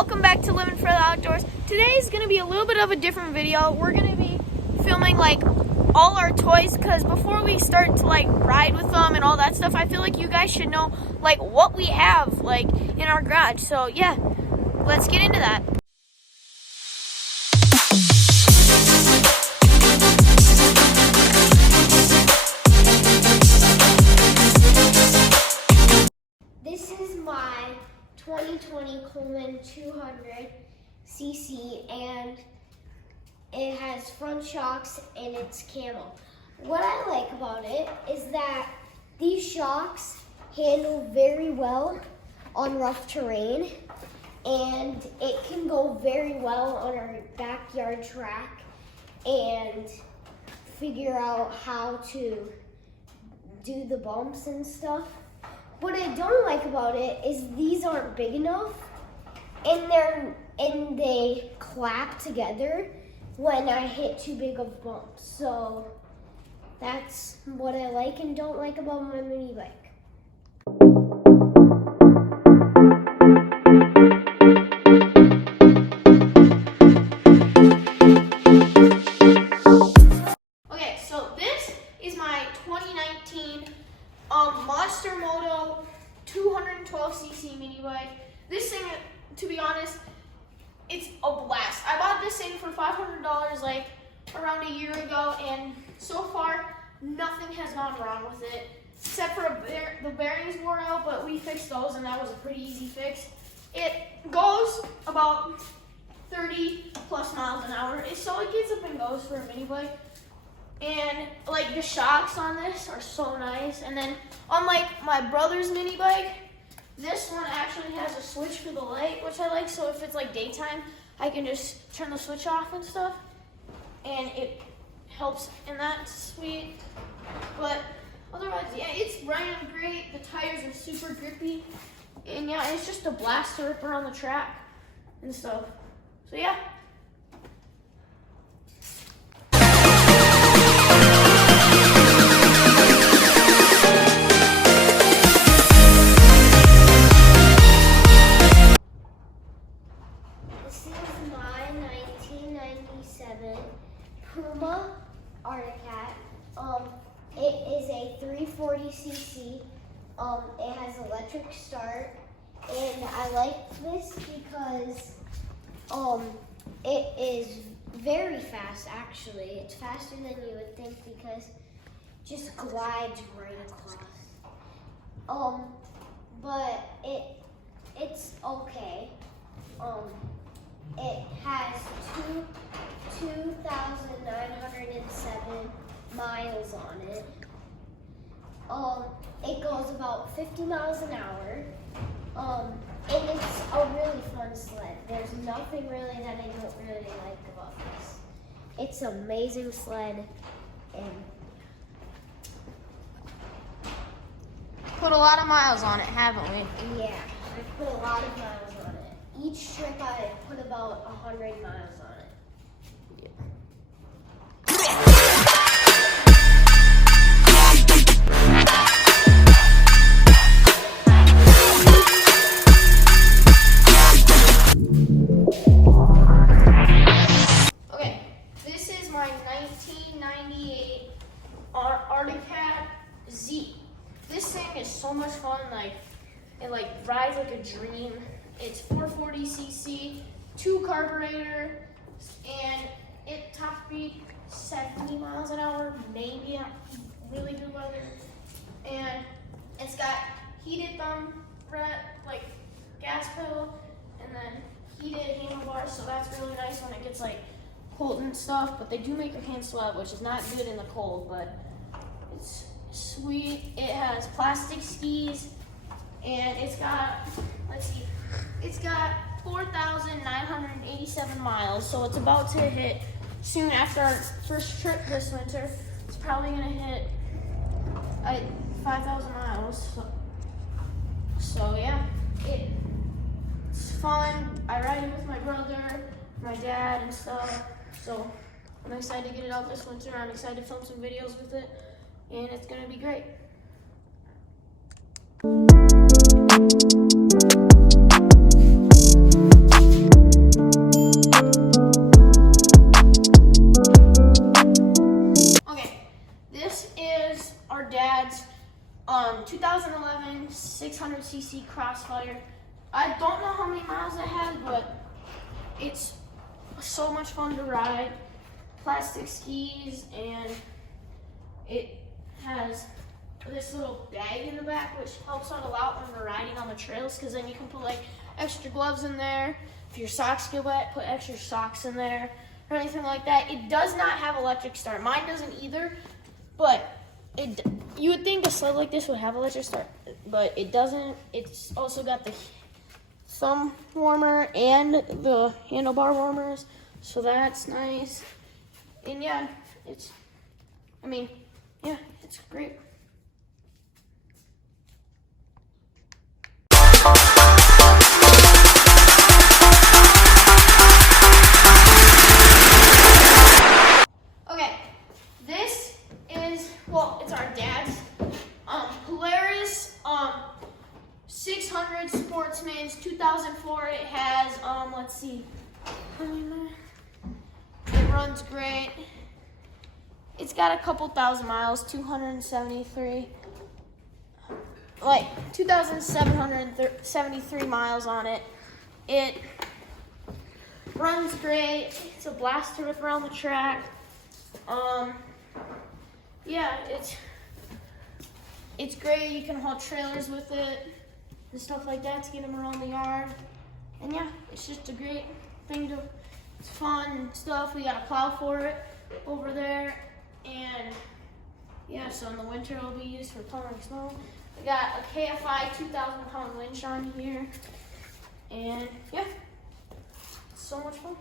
welcome back to Living for the Outdoors. Today's going to be a little bit of a different video. We're going to be filming like all our toys because before we start to like ride with them and all that stuff, I feel like you guys should know like what we have like in our garage. So yeah, let's get into that. This is my 2020 Coleman 200cc and it has front shocks and it's camo. What I like about it is that these shocks handle very well on rough terrain and it can go very well on our backyard track and figure out how to do the bumps and stuff. What I don't like about it is these aren't big enough and they clap together when I hit too big of bumps. So that's what I like and don't like about my mini bike. Okay, so this is my 2019 Monster Moto 212cc mini bike. This thing, to be honest, it's a blast. I bought this thing for $500 like around a year ago, and so far nothing has gone wrong with it, except for the bearings wore out, but we fixed those and that was a pretty easy fix. It goes about 30 plus miles an hour, so it gets up and goes for a mini bike. And like the shocks on this are so nice. And then unlike my brother's mini bike, this one actually has a switch for the light, which I like. So if it's like daytime, I can just turn the switch off and stuff. And it helps in that, sweet. But otherwise, yeah, it's running great. The tires are super grippy. And yeah, it's just a blast to rip around the track and stuff. So yeah. This is my 1997 Puma Arctic Cat. It is a 340cc. It has electric start, and I like this because it is very fast. Actually, it's faster than you would think because it just glides right across. But it's okay. It has 2,907 miles on it. It goes about 50 miles an hour. And it's a really fun sled. There's nothing really that I don't really like about this. It's an amazing sled and Put a lot of miles on it, haven't we? yeah, I put a lot of miles on it. Each trip I put about 100 miles on it. Okay, this is my 1998 Arctic Cat Z. This thing is so much fun. Like it like rides like a dream. It's 440cc, 2 carburetor, and it top speed 70 miles an hour, maybe on really good weather. And it's got heated thumb like gas pedal, and then heated handlebars, so that's really nice when it gets like cold and stuff. But they do make your hands swell, which is not good in the cold, but it's sweet. It has plastic skis, and it's got, let's see, it's got 4,987 miles, so it's about to hit soon after our first trip this winter. It's probably gonna hit 5,000 miles. So yeah, it's fun. I ride it with my brother, my dad, and stuff. So I'm excited to get it out this winter. I'm excited to film some videos with it, and it's gonna be great. 600cc Crossfire. I don't know how many miles it has, but it's so much fun to ride. Plastic skis, and it has this little bag in the back, which helps out a lot when we're riding on the trails, because then you can put like extra gloves in there. If your socks get wet, put extra socks in there or anything like that. It does not have electric start. Mine doesn't either, but you would think a sled like this would have electric start, but it doesn't. It's also got the thumb warmer and the handlebar warmers, so that's nice. And yeah, it's great. Okay, this is, well, it's our dad's Polaris 600 Sportsman's 2004. It has let's see, it runs great. It's got a couple thousand miles, 273, like 2,773 miles on it. It runs great. It's a blast to rip around the track. Yeah, it's great. You can haul trailers with it and stuff like that to get them around the yard. And yeah, it's just a great thing to, it's fun and stuff. We got a plow for it over there. And yeah, so in the winter it'll be used for plowing snow. We got a KFI 2,000-pound winch on here. And yeah, it's so much fun.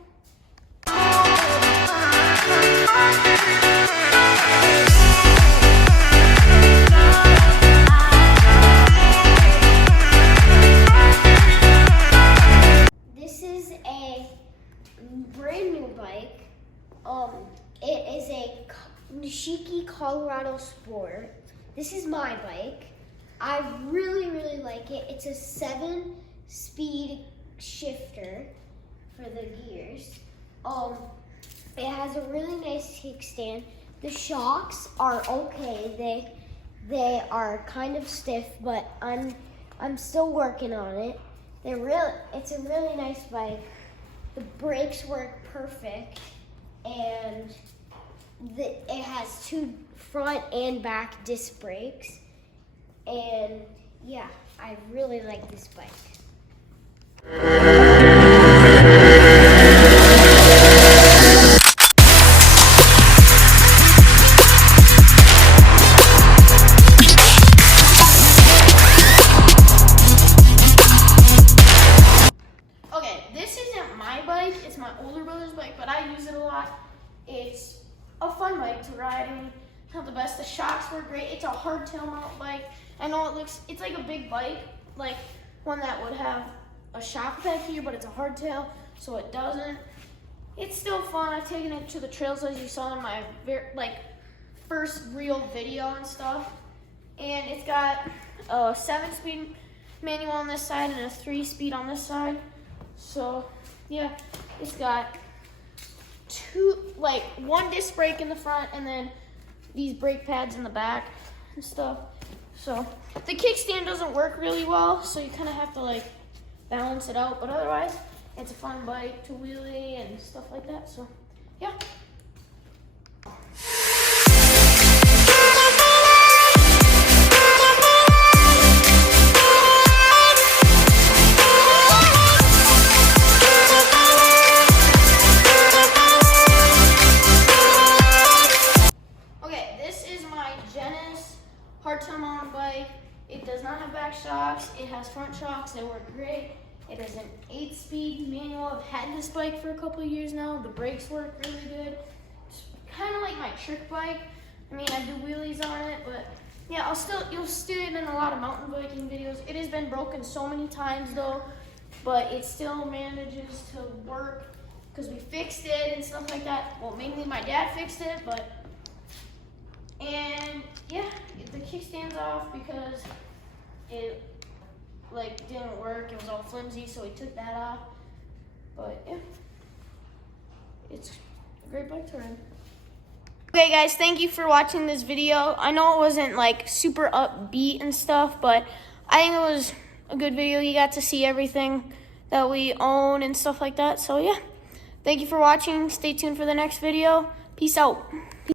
This is a brand new bike. It is a Nishiki Colorado Sport. This is my bike. I really, really like it. It's a 7-speed shifter for the gears. It has a really nice kickstand. The shocks are okay. They are kind of stiff, but I'm still working on it. It's a really nice bike. The brakes work perfect, and it has 2 front and back disc brakes. And yeah, I really like this bike. Okay, this isn't my bike, it's my older brother's bike, but I use it a lot. It's a fun bike to ride, and not the best. The shocks were great. It's a hardtail mount bike. I know it's like a big bike, like one that would have a shock back here, but it's a hardtail, so it doesn't. It's still fun. I've taken it to the trails, as you saw in my first real video and stuff. And it's got a 7-speed manual on this side and a 3-speed on this side. So yeah, it's got 1 disc brake in the front, and then these brake pads in the back and stuff. So the kickstand doesn't work really well, so you kind of have to balance it out, but otherwise it's a fun bike to wheelie and stuff like that. So yeah. Hardtail mountain bike. It does not have back shocks. It has front shocks. They work great. It is an 8-speed manual. I've had this bike for a couple of years now. The brakes work really good. It's kind of like my trick bike. I mean, I do wheelies on it, but yeah, you'll see it in a lot of mountain biking videos. It has been broken so many times though, but it still manages to work because we fixed it and stuff like that. Well, mainly my dad fixed it, and yeah, the kickstand's off because it didn't work. It was all flimsy, so we took that off. But yeah, it's a great bike to ride. Okay guys, thank you for watching this video. I know it wasn't super upbeat and stuff, but I think it was a good video. You got to see everything that we own and stuff like that. So yeah, thank you for watching. Stay tuned for the next video. Peace out.